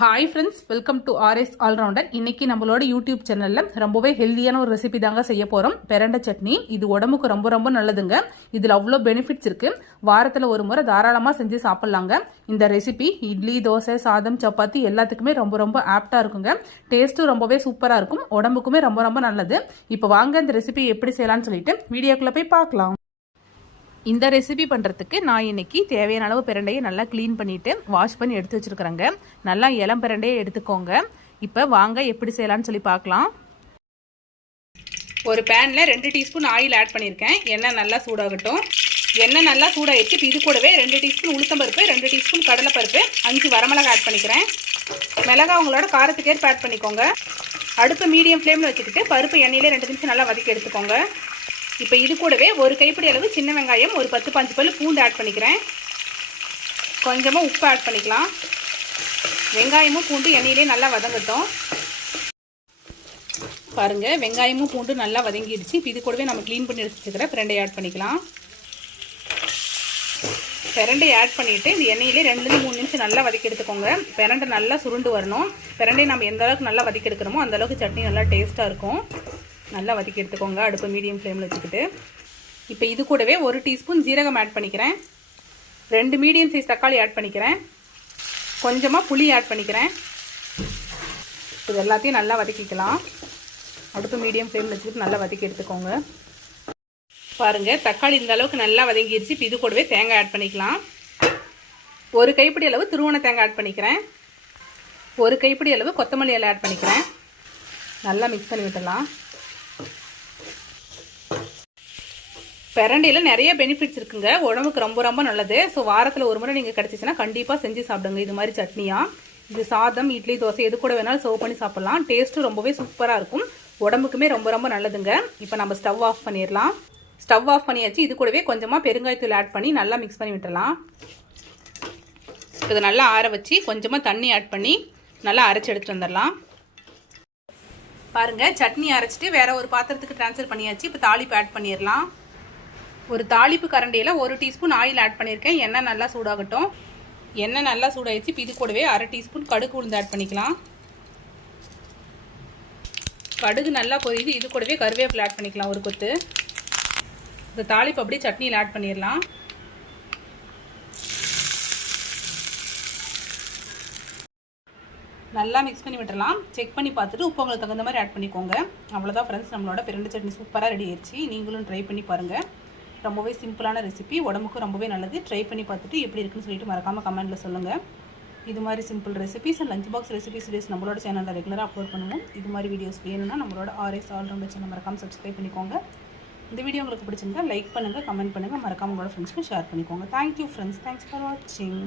Hi friends, welcome to RS all rounder. இன்னைக்கு நம்மளோட YouTube சேனலில் ரொம்பவே ஹெல்த்தியான ஒரு ரெசிபி தாங்க செய்ய போகிறோம். பிரண்டை சட்னி. இது உடம்புக்கு ரொம்ப ரொம்ப நல்லதுங்க. இதில் அவ்வளோ பெனிஃபிட்ஸ் இருக்குது. வாரத்தில் ஒரு முறை தாராளமாக செஞ்சு சாப்பிட்லாங்க. இந்த ரெசிபி இட்லி, தோசை, சாதம், சப்பாத்தி எல்லாத்துக்குமே ரொம்ப ரொம்ப ஆப்டாக இருக்குங்க. டேஸ்ட்டும் ரொம்பவே சூப்பராக இருக்கும். உடம்புக்குமே ரொம்ப ரொம்ப நல்லது. இப்போ வாங்க இந்த ரெசிபி எப்படி செய்யலாம்னு சொல்லிட்டு வீடியோக்குள்ளே போய் பார்க்கலாம். இந்த ரெசிபி பண்ணுறதுக்கு நான் இன்றைக்கி தேவையான அளவு பிரண்டையை நல்லா க்ளீன் பண்ணிவிட்டு வாஷ் பண்ணி எடுத்து வச்சுருக்குறேங்க. நல்லா இளம் பிரண்டையை எடுத்துக்கோங்க. இப்போ வாங்க எப்படி செய்யலான்னு சொல்லி பார்க்கலாம். ஒரு பேனில் 2 டீஸ்பூன் ஆயில் ஆட் பண்ணியிருக்கேன். எண்ணெய் நல்லா சூடாகட்டும். எண்ணெய் நல்லா சூடாகிடுச்சு. இப்போ இது கூடவே 2 டீஸ்பூன் உளுத்தம்பருப்பு, 2 டீஸ்பூன் கடலைப்பருப்பு, 5 வரமிளகாய் ஆட் பண்ணிக்கிறேன். மிளகாய் உங்களோட காரத்துக்கு ஏற்ப ஆட் பண்ணிக்கோங்க. அடுப்பு மீடியம் ஃப்ளேமில் வச்சுக்கிட்டு பருப்பு எண்ணெயிலே 2 நிமிஷம் நல்லா வதக்கி எடுத்துக்கோங்க. இப்போ இது கூடவே ஒரு கைப்பிடி அளவு சின்ன வெங்காயம், ஒரு 10-15 பல் பூண்டு ஆட் பண்ணிக்கிறேன். கொஞ்சமாக உப்பு ஆட் பண்ணிக்கலாம். வெங்காயமும் பூண்டு எண்ணெயிலே நல்லா வதங்கட்டும். பாருங்கள், வெங்காயமும் பூண்டு நல்லா வதங்கிடுச்சு. இப்போ இது கூடவே நம்ம க்ளீன் பண்ணி எடுத்து வச்சுக்கிற பிரண்டை ஆட் பண்ணிக்கலாம். பிரண்டை ஆட் பண்ணிவிட்டு இந்த எண்ணெயிலே 2-3 நிமிஷம் நல்லா வதக்கி எடுத்துக்கோங்க. பிரண்டை நல்லா சுருண்டு வரணும். பிரண்டை நம்ம எந்த அளவுக்கு நல்லா வதக்கி எடுக்கிறோமோ அந்தளவுக்கு சட்னி நல்லா டேஸ்ட்டாக இருக்கும். நல்லா வதக்கி எடுத்துக்கோங்க அடுப்பு மீடியம் ஃப்ளேமில் வச்சுக்கிட்டு. இப்போ இது கூடவே 1 டீஸ்பூன் ஜீரகம் ஆட் பண்ணிக்கிறேன். 2 மீடியம் சைஸ் தக்காளி ஆட் பண்ணிக்கிறேன். கொஞ்சமாக புளி ஆட் பண்ணிக்கிறேன். இது எல்லாத்தையும் நல்லா வதக்கிக்கலாம். அடுப்பு மீடியம் ஃப்ளேமில் வச்சுக்கிட்டு நல்லா வதக்கி எடுத்துக்கோங்க. பாருங்கள், தக்காளி இந்த அளவுக்கு நல்லா வதங்கிடுச்சு. இப்போ இது கூடவே தேங்காய் ஆட் பண்ணிக்கலாம். ஒரு கைப்பிடி அளவு துருவன தேங்காய் ஆட் பண்ணிக்கிறேன். ஒரு கைப்பிடி அளவு கொத்தமல்லி இலை ஆட் பண்ணிக்கிறேன். நல்லா மிக்ஸ் பண்ணி விட்டுடலாம். பிரண்டையில் நிறைய பெனிஃபிட்ஸ் இருக்குங்க. உடம்புக்கு ரொம்ப ரொம்ப நல்லது. ஸோ வாரத்தில் ஒரு முறை நீங்கள் கிடச்சிச்சின்னா கண்டிப்பாக செஞ்சு சாப்பிடுங்க. இது மாதிரி சட்னியாக இது சாதம், இட்லி, தோசை எது கூட வேணாலும் சர்வ் பண்ணி சாப்பிட்லாம். டேஸ்ட்டும் ரொம்பவே சூப்பராக இருக்கும். உடம்புக்குமே ரொம்ப ரொம்ப நல்லதுங்க. இப்போ நம்ம ஸ்டவ் ஆஃப் பண்ணிடலாம். ஸ்டவ் ஆஃப் பண்ணியாச்சு. இது கூடவே கொஞ்சமாக பெருங்காயத்தூள் ஆட் பண்ணி நல்லா மிக்ஸ் பண்ணி விட்டுடலாம். இதை நல்லா ஆற வச்சு கொஞ்சமாக தண்ணி ஆட் பண்ணி நல்லா அரைச்சி எடுத்துகிட்டு வந்துடலாம். பாருங்கள், சட்னி அரைச்சிட்டு வேற ஒரு பாத்திரத்துக்கு ட்ரான்ஸ்ஃபர் பண்ணியாச்சு. இப்போ தாளிப்பு ஆட் பண்ணிடலாம். ஒரு தாளிப்பு கரண்டியில் 1 டீஸ்பூன் ஆயில் ஆட் பண்ணியிருக்கேன். எண்ணெய் நல்லா சூடாகட்டும். எண்ணெய் நல்லா சூடாகிடுச்சு. இப்போ இது கூடவே 1/2 டீஸ்பூன் கடுகு உளுந்து ஆட் பண்ணிக்கலாம். கடுகு நல்லா பொரியுது. இது கூடவே கருவேப்பிலை ஆட் பண்ணிக்கலாம் ஒரு கொத்து. இந்த தாளிப்பு அப்படியே சட்னியில் ஆட் பண்ணிடலாம். நல்லா மிக்ஸ் பண்ணி விட்டுறலாம். செக் பண்ணி பார்த்துட்டு உப்பு உங்களுக்கு தகுந்த மாதிரி ஆட் பண்ணிக்கோங்க. அவ்வளோதான் ஃப்ரெண்ட்ஸ், நம்மளோட பிரண்டை சட்னி சூப்பராக ரெடி ஆயிடுச்சு. நீங்களும் ட்ரை பண்ணி பாருங்கள். ரொம்பவே சிம்பிளான ரெசிபி, உடம்புக்கு ரொம்பவே நல்லது. ட்ரை பண்ணி பார்த்துட்டு எப்படி இருக்குன்னு சொல்லிட்டு மறக்காமல் கமெண்ட்டில் சொல்லுங்கள். இது மாதிரி simple recipes and lunch box recipes videos நம்மளோட சேனலில் ரெகுலராக அப்லோட் பண்ணுவோம். இது மாதிரி வீடியோஸ் வேணும்னா நம்மளோட ஆர்எஸ் ஆல்ரவுண்டர் சேனல் மறக்காமல் சப்ஸ்கிரைப் பண்ணிக்கோங்க. இந்த வீடியோ உங்களுக்கு பிடிச்சிருந்தா லைக் பண்ணுங்கள், கமெண்ட் பண்ணுங்கள், மறக்காமல் உங்களோட ஃப்ரெண்ட்ஸ்க்கு ஷேர் பண்ணிக்கோங்க. தேங்க்யூ ஃப்ரெண்ட்ஸ், தேங்க்ஸ் ஃபார் வாட்சிங்.